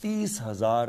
30,000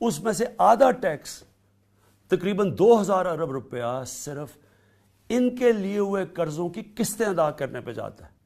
اس میں سے آدھا ٹیکس تقریباً 2000 ارب روپیہ صرف ان کے لیے ہوئے قرضوں کی قسطیں ادا کرنے پہ جاتا ہے.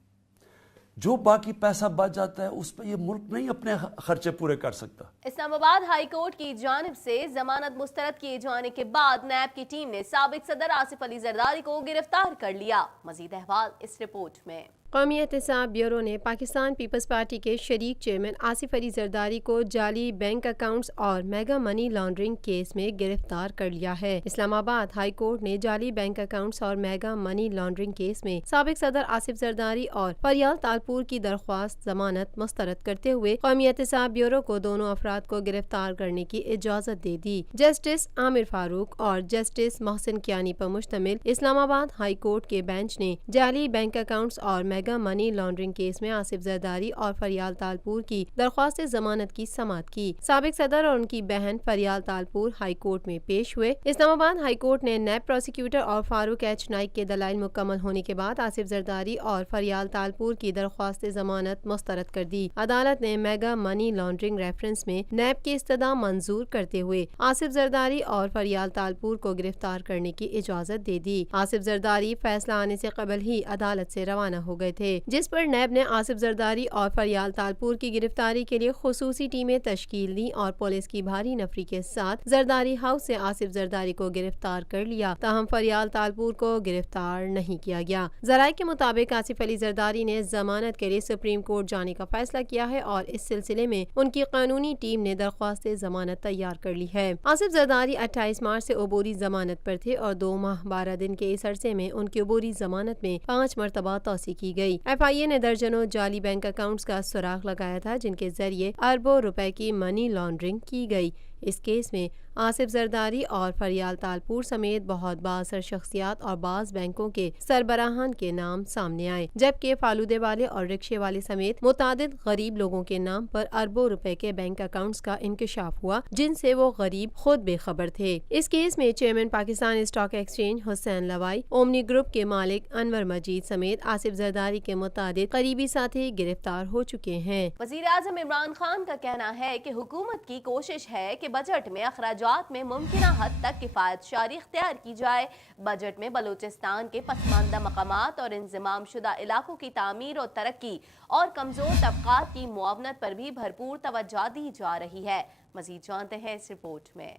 جو باقی پیسہ بچ جاتا ہے اس پہ یہ ملک نہیں اپنے خرچے پورے کر سکتا. اسلام آباد ہائی کورٹ کی جانب سے ضمانت مسترد کیے جانے کے بعد نیب کی ٹیم نے سابق صدر آصف علی زرداری کو گرفتار کر لیا. مزید احوال اس رپورٹ میں. قومی احتساب بیورو نے پاکستان پیپلز پارٹی کے شریک چیئرمین آصف علی زرداری کو جعلی بینک اکاؤنٹس اور میگا منی لانڈرنگ کیس میں گرفتار کر لیا ہے. اسلام آباد ہائی کورٹ نے جعلی بینک اکاؤنٹس اور میگا منی لانڈرنگ کیس میں سابق صدر آصف زرداری اور فریال تالپور کی درخواست ضمانت مسترد کرتے ہوئے قومی احتساب بیورو کو دونوں افراد کو گرفتار کرنے کی اجازت دے دی. جسٹس عامر فاروق اور جسٹس محسن کیانی پر مشتمل اسلام آباد ہائی کورٹ کے بینچ نے جعلی بینک اکاؤنٹس اور میگا منی لانڈرنگ کیس میں آصف زرداری اور فریال تالپور کی درخواست ضمانت کی سماعت کی. سابق صدر اور ان کی بہن فریال تالپور ہائی کورٹ میں پیش ہوئے. اسلام آباد ہائی کورٹ نے نیب پروسیکیوٹر اور فاروق ایچ نائک کے دلائل مکمل ہونے کے بعد آصف زرداری اور فریال تالپور کی درخواست ضمانت مسترد کر دی. عدالت نے میگا منی لانڈرنگ ریفرنس میں نیب کی استدعا منظور کرتے ہوئے آصف زرداری اور فریال تالپور کو گرفتار کرنے کی اجازت دے دی. آصف زرداری فیصلہ آنے سے قبل ہی عدالت سے روانہ ہو گئے تھے، جس پر نیب نے آصف زرداری اور فریال تالپور کی گرفتاری کے لیے خصوصی ٹیمیں تشکیل دی اور پولیس کی بھاری نفری کے ساتھ زرداری ہاؤس سے آصف زرداری کو گرفتار کر لیا. تاہم فریال تالپور کو گرفتار نہیں کیا گیا. ذرائع کے مطابق آصف علی زرداری نے ضمانت کے لیے سپریم کورٹ جانے کا فیصلہ کیا ہے اور اس سلسلے میں ان کی قانونی ٹیم نے درخواست ضمانت تیار کر لی ہے. آصف زرداری 28 مارچ سے عبوری ضمانت پر تھے اور 2 ماہ 12 دن کے اس عرصے میں ان کی عبوری ضمانت میں 5 مرتبہ توسیع کی گئی. ایف آئی اے نے درجنوں جعلی بینک اکاؤنٹس کا سراغ لگایا تھا جن کے ذریعے اربوں روپے کی منی لانڈرنگ کی گئی. اس کیس میں آصف زرداری اور فریال تالپور سمیت بہت بااثر شخصیات اور بعض بینکوں کے سربراہان کے نام سامنے آئے، جبکہ فالودے والے اور رکشے والے سمیت متعدد غریب لوگوں کے نام پر اربوں روپے کے بینک اکاؤنٹس کا انکشاف ہوا جن سے وہ غریب خود بے خبر تھے. اس کیس میں چیئرمین پاکستان اسٹاک ایکسچینج حسین لوائی، اومنی گروپ کے مالک انور مجید سمیت آصف زرداری کے متعدد قریبی ساتھی گرفتار ہو چکے ہیں. وزیر اعظم عمران خان کا کہنا ہے کہ حکومت کی کوشش ہے کہ بجٹ میں اخراجات میں ممکنہ حد تک کفایت شاری اختیار کی جائے. بجٹ میں بلوچستان کے پسماندہ مقامات اور انضمام شدہ علاقوں کی تعمیر و ترقی اور کمزور طبقات کی معاونت پر بھی بھرپور توجہ دی جا رہی ہے. مزید جانتے ہیں اس رپورٹ میں.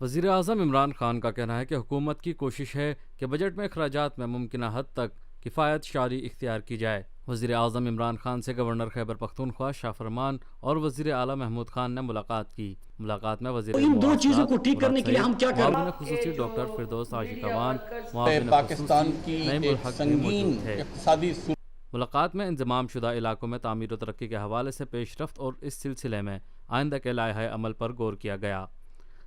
وزیر اعظم عمران خان کا کہنا ہے کہ حکومت کی کوشش ہے کہ بجٹ میں اخراجات میں ممکنہ حد تک کفایت شاری اختیار کی جائے. وزیر اعظم عمران خان سے گورنر خیبر پختونخوا شاہ فرمان اور وزیر اعلیٰ محمود خان نے ملقات کی. ملاقات میں وزیر ان دو چیزوں کو ٹھیک کرنے کے لیے ہم کیا کر رہے ہیں؟ خصوصی ڈاکٹر فردوس عاشقوان پاکستان کی ایک سنگین اقتصادی ملاقات میں انضمام شدہ علاقوں میں تعمیر و ترقی کے حوالے سے پیش رفت اور اس سلسلے میں آئندہ کے لائحہ عمل پر غور کیا گیا.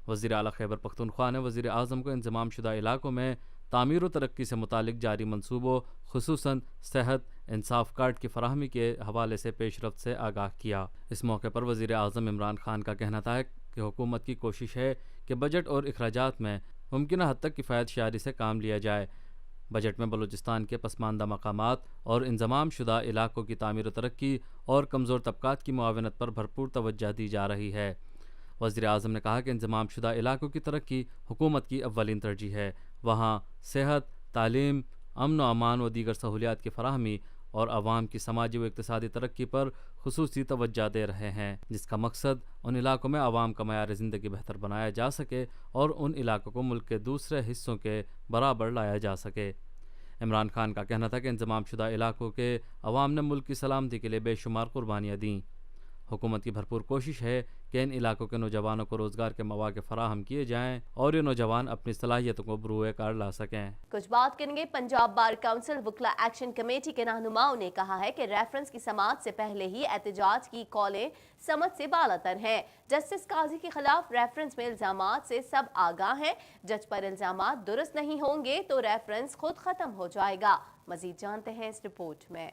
وزیر اعلیٰ خیبر پختونخوا نے وزیر اعظم کو انضمام شدہ علاقوں میں تعمیر و ترقی سے متعلق جاری منصوبوں خصوصاً صحت انصاف کارڈ کی فراہمی کے حوالے سے پیش رفت سے آگاہ کیا. اس موقع پر وزیر اعظم عمران خان کا کہنا تھا کہ حکومت کی کوشش ہے کہ بجٹ اور اخراجات میں ممکنہ حد تک کفایت شاری سے کام لیا جائے. بجٹ میں بلوچستان کے پسماندہ مقامات اور انضمام شدہ علاقوں کی تعمیر و ترقی اور کمزور طبقات کی معاونت پر بھرپور توجہ دی جا رہی ہے. وزیر اعظم نے کہا کہ انضمام شدہ علاقوں کی ترقی حکومت کی اولین ترجیح ہے. وہاں صحت، تعلیم، امن و امان و دیگر سہولیات کی فراہمی اور عوام کی سماجی و اقتصادی ترقی پر خصوصی توجہ دے رہے ہیں، جس کا مقصد ان علاقوں میں عوام کا معیار زندگی بہتر بنایا جا سکے اور ان علاقوں کو ملک کے دوسرے حصوں کے برابر لایا جا سکے. عمران خان کا کہنا تھا کہ انضمام شدہ علاقوں کے عوام نے ملک کی سلامتی کے لیے بے شمار قربانیاں دیں. حکومت کی بھرپور کوشش ہے کہ ان علاقوں کے نوجوانوں کو روزگار کے مواقع فراہم کیے جائیں اور یہ نوجوان اپنی صلاحیتوں کو بروئے کار لا سکیں. کچھ بات کریں گے پنجاب بار کونسل وکلا ایکشن کمیٹی کے رہنماؤں نے کہا ہے کہ ریفرنس کی سماعت سے پہلے ہی احتجاج کی کالیں سمجھ سے بالاتر ہیں. جسٹس قاضی کے خلاف ریفرنس میں الزامات سے سب آگاہ ہیں. جج پر الزامات درست نہیں ہوں گے تو ریفرنس خود ختم ہو جائے گا. مزید جانتے ہیں اس رپورٹ میں.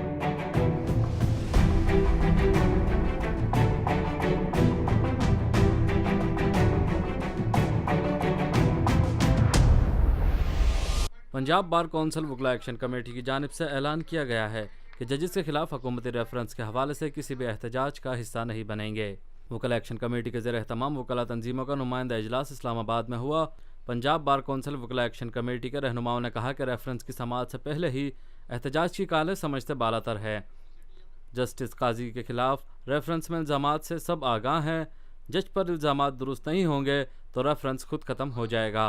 پنجاب بار کونسل وکلا ایکشن کمیٹی کی جانب سے اعلان کیا گیا ہے کہ ججز کے خلاف حکومتی ریفرنس کے حوالے سے کسی بھی احتجاج کا حصہ نہیں بنیں گے۔ وکلا ایکشن کمیٹی کے زیر اہتمام وکلا تنظیموں کا نمائندہ اجلاس اسلام آباد میں ہوا۔ پنجاب بار کونسل وکلا ایکشن کمیٹی کے رہنماؤں نے کہا کہ ریفرنس کی سماعت سے پہلے ہی احتجاج کی کالیں سمجھ سے بالا تر ہے۔ جسٹس قاضی کے خلاف ریفرنس میں الزامات سے سب آگاہ ہیں، جج پر الزامات درست نہیں ہوں گے تو ریفرنس خود ختم ہو جائے گا۔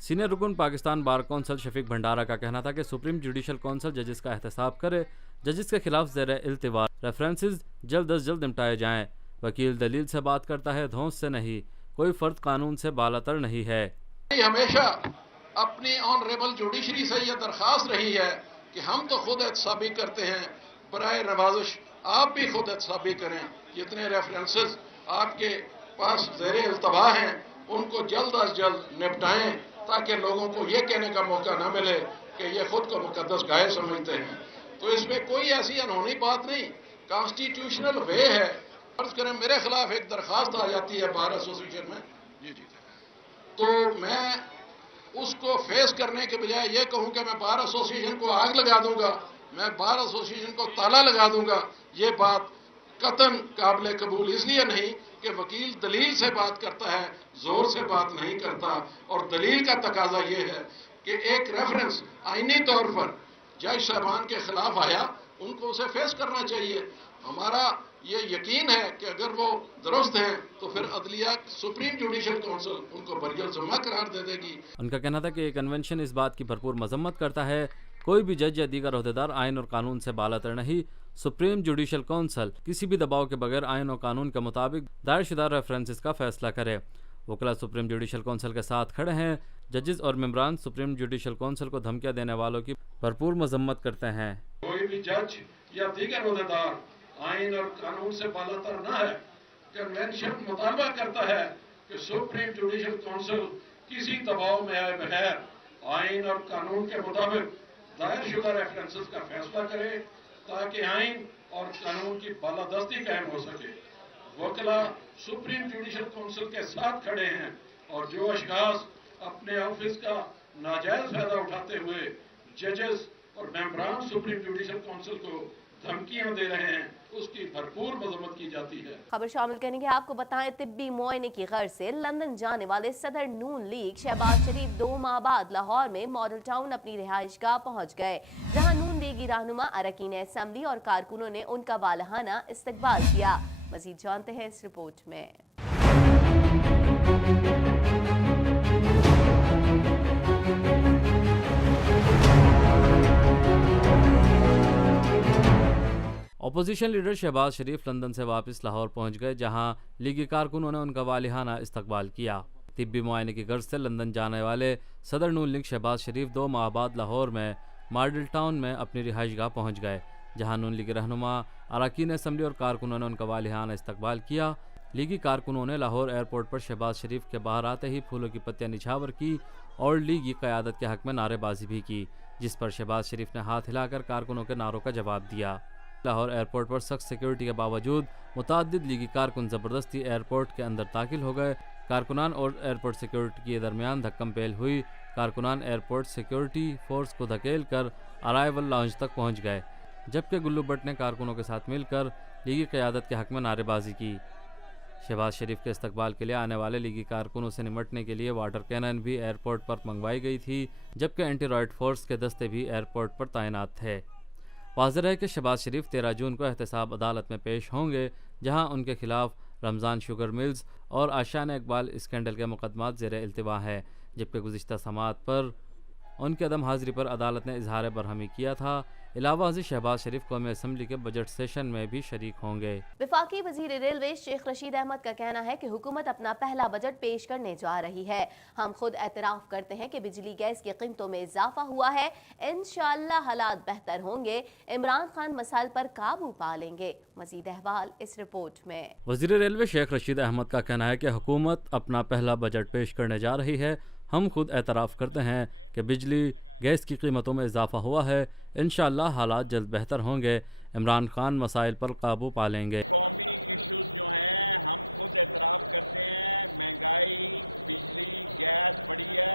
سینئر رکن پاکستان بار کونسل شفیق بھنڈارا کا کہنا تھا کہ سپریم جوڈیشل کونسل ججز کا احتساب کرے، ججز کے خلاف زیر التوا ریفرنسز جلد از جلد نمٹائے جائیں۔ وکیل دلیل سے بات کرتا ہے، دھونس سے نہیں، کوئی فرد قانون سے بالاتر نہیں ہے۔ ہمیشہ اپنی آنریبل جوڈیشری سے یہ درخواست رہی ہے کہ ہم تو خود احتسابی کرتے ہیں، برائے نوازش آپ بھی خود احتسابی کریں۔ جتنے ریفرنسز آپ کے پاس زیر التوا ہیں ان کو جلد از جلد نپٹائیں تاکہ لوگوں کو یہ کہنے کا موقع نہ ملے کہ یہ خود کو مقدس گائے سمجھتے ہیں۔ تو اس میں کوئی ایسی انہونی بات نہیں، کانسٹیٹیوشنل وے ہے۔ فرض کریں میرے خلاف ایک درخواست آ جاتی ہے بار ایسوسیشن میں، تو میں اس کو فیس کرنے کے بجائے یہ کہوں کہ میں بار ایسوسیشن کو آگ لگا دوں گا، میں بار ایسوسیشن کو تالا لگا دوں گا، یہ بات قطعاً قابل قبول اس لیے نہیں کہ وکیل دلیل سے بات کرتا ہے، زور سے بات نہیں کرتا، اور دلیل کا تقاضا یہ ہے کہ ایک ریفرنس آئینی طور پر جج صاحبان کے خلاف آیا، ان کو اسے فیس کرنا چاہیے۔ ہمارا یہ یقین ہے کہ اگر وہ درست ہیں تو پھر عدلیہ سپریم جوڈیشل کونسل ان کو بری الذمہ قرار دے دے گی۔ ان کا کہنا تھا کہ یہ کنونشن اس بات کی بھرپور مذمت کرتا ہے کوئی بھی جج یا دیگر عہدیدار آئین اور قانون سے بالاتر نہیں۔ سپریم جوڈیشل کونسل کسی بھی دباؤ کے بغیر آئین اور قانون کے مطابق دائر شدہ ریفرنسز کا فیصلہ کرے۔ وکلا سپریم جوڈیشل کونسل کے ساتھ کھڑے ہیں۔ ججز اور ممبران سپریم جوڈیشل کونسل کو دھمکیاں دینے والوں کی بھرپور مذمت کرتے ہیں۔ کوئی بھی جج یا دیگر عہدیدار آئین اور قانون سے بالاتر نہ ہے۔ کنونشن مطالبہ کرتا ہے کہ سپریم جوڈیشل کونسل کسی دباؤ میں آئے بغیر آئین اور قانون کے مطابق دائر شدہ ریفرنسز کا فیصلہ کرے تاکہ آئین اور قانون کی بالادستی قائم ہو سکے۔ وکلا سپریم جوڈیشل کونسل کے ساتھ کھڑے ہیں، اور جو اشخاص اپنے آفس کا ناجائز فائدہ اٹھاتے ہوئے ججز اور ممبران سپریم جوڈیشل کونسل کو دھمکیاں دے رہے ہیں اس کی بھرپور مذمت کی جاتی ہے۔ خبر شامل کرنے کے آپ کو بتائیں، طبی معائنے کی غرض سے لندن جانے والے صدر نون لیگ شہباز شریف 2 ماہ بعد لاہور میں ماڈل ٹاؤن اپنی رہائش گاہ پہنچ گئے، جہاں نون لیگی رہنما اراکین اسمبلی اور کارکنوں نے ان کا والہانہ استقبال کیا۔ مزید جانتے ہیں اس رپورٹ میں۔ اپوزیشن لیڈر شہباز شریف لندن سے واپس لاہور پہنچ گئے، جہاں لیگی کارکنوں نے ان کا والہانہ استقبال کیا۔ طبی معائنے کی غرض سے لندن جانے والے صدر نون لیگ شہباز شریف 2 ماہ بعد لاہور میں ماڈل ٹاؤن میں اپنی رہائش گاہ پہنچ گئے، جہاں نون لیگی رہنما اراکین اسمبلی اور کارکنوں نے ان کا والہانہ استقبال کیا۔ لیگی کارکنوں نے لاہور ایئرپورٹ پر شہباز شریف کے باہر آتے ہی پھولوں کی پتیاں نچھاور کی اور لیگی قیادت کے حق میں نعرے بازی بھی کی، جس پر شہباز شریف نے ہاتھ ہلا کر کارکنوں کے نعروں کا جواب دیا۔ لاہور ایئرپورٹ پر سخت سیکیورٹی کے باوجود متعدد لیگی کارکن زبردستی ایئرپورٹ کے اندر داخل ہو گئے۔ کارکنان اور ایئرپورٹ سیکیورٹی کے درمیان دھکم پیل ہوئی۔ کارکنان ایئرپورٹ سیکیورٹی فورس کو دھکیل کر ارائیول لاؤنج تک پہنچ گئے، جبکہ گلو بٹ نے کارکنوں کے ساتھ مل کر لیگی قیادت کے حق میں نعرے بازی کی۔ شہباز شریف کے استقبال کے لیے آنے والے لیگی کارکنوں سے نمٹنے کے لیے واٹر کینن بھی ایئرپورٹ پر منگوائی گئی تھی، جبکہ اینٹی رائٹ فورس کے دستے بھی ایئرپورٹ پر تعینات تھے۔ واضح ہے کہ شہباز شریف 13 جون کو احتساب عدالت میں پیش ہوں گے، جہاں ان کے خلاف رمضان شوگر ملز اور آشیانہ اقبال اسکینڈل کے مقدمات زیر التوا ہے، جبکہ گزشتہ سماعت پر ان کی عدم حاضری پر عدالت نے اظہار برہمی کیا تھا۔ علاوہ ازیں شہباز شریف قومی اسمبلی کے بجٹ سیشن میں بھی شریک ہوں گے۔ وفاقی وزیر ریلوے شیخ رشید احمد کا کہنا ہے کہ حکومت اپنا پہلا بجٹ پیش کرنے جا رہی ہے۔ ہم خود اعتراف کرتے ہیں کہ بجلی گیس کی قیمتوں میں اضافہ ہوا ہے، انشاءاللہ حالات بہتر ہوں گے، عمران خان مسائل پر قابو پا لیں گے۔ مزید احوال اس رپورٹ میں۔ وزیر ریلوے شیخ رشید احمد کا کہنا ہے کہ حکومت اپنا پہلا بجٹ پیش کرنے جا رہی ہے۔ ہم خود اعتراف کرتے ہیں کہ بجلی گیس کی قیمتوں میں اضافہ ہوا ہے، انشاءاللہ حالات جلد بہتر ہوں گے، عمران خان مسائل پر قابو پا لیں گے۔ قومی ایشوز جو ہیں ہم خود اعتراف کرتے ہیں، مہنگائی، بجلی، گیس بڑھی ہے،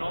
9